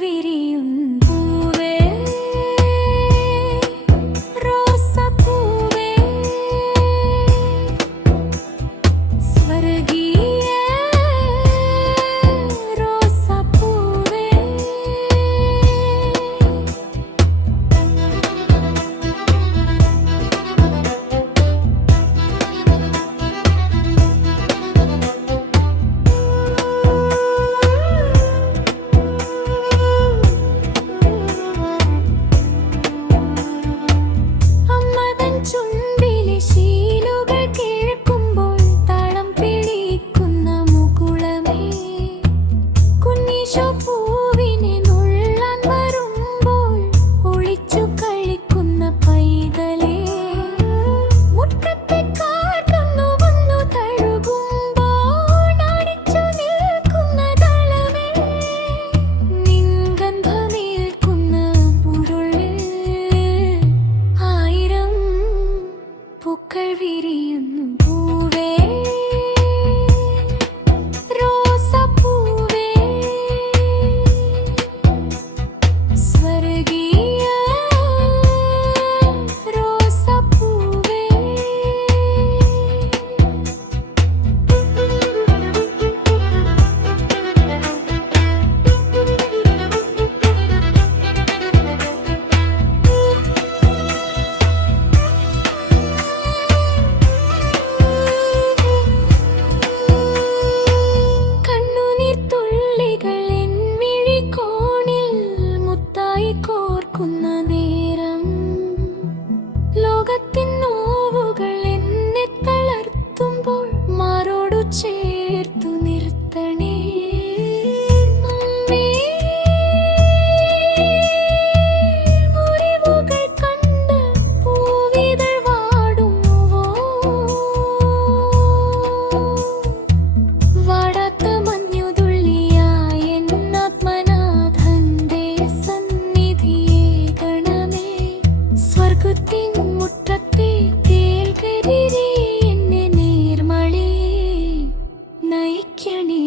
പൂക്കൾ പൂക്കൾ വിരിയുന്നു. പൂവേ കോർക്കുന്ന നീ തെക്കുത്തിൻ മുറ്റത്തെ കേൾക്കരേ എന്നെ നേർമളി നയിക്കണേ.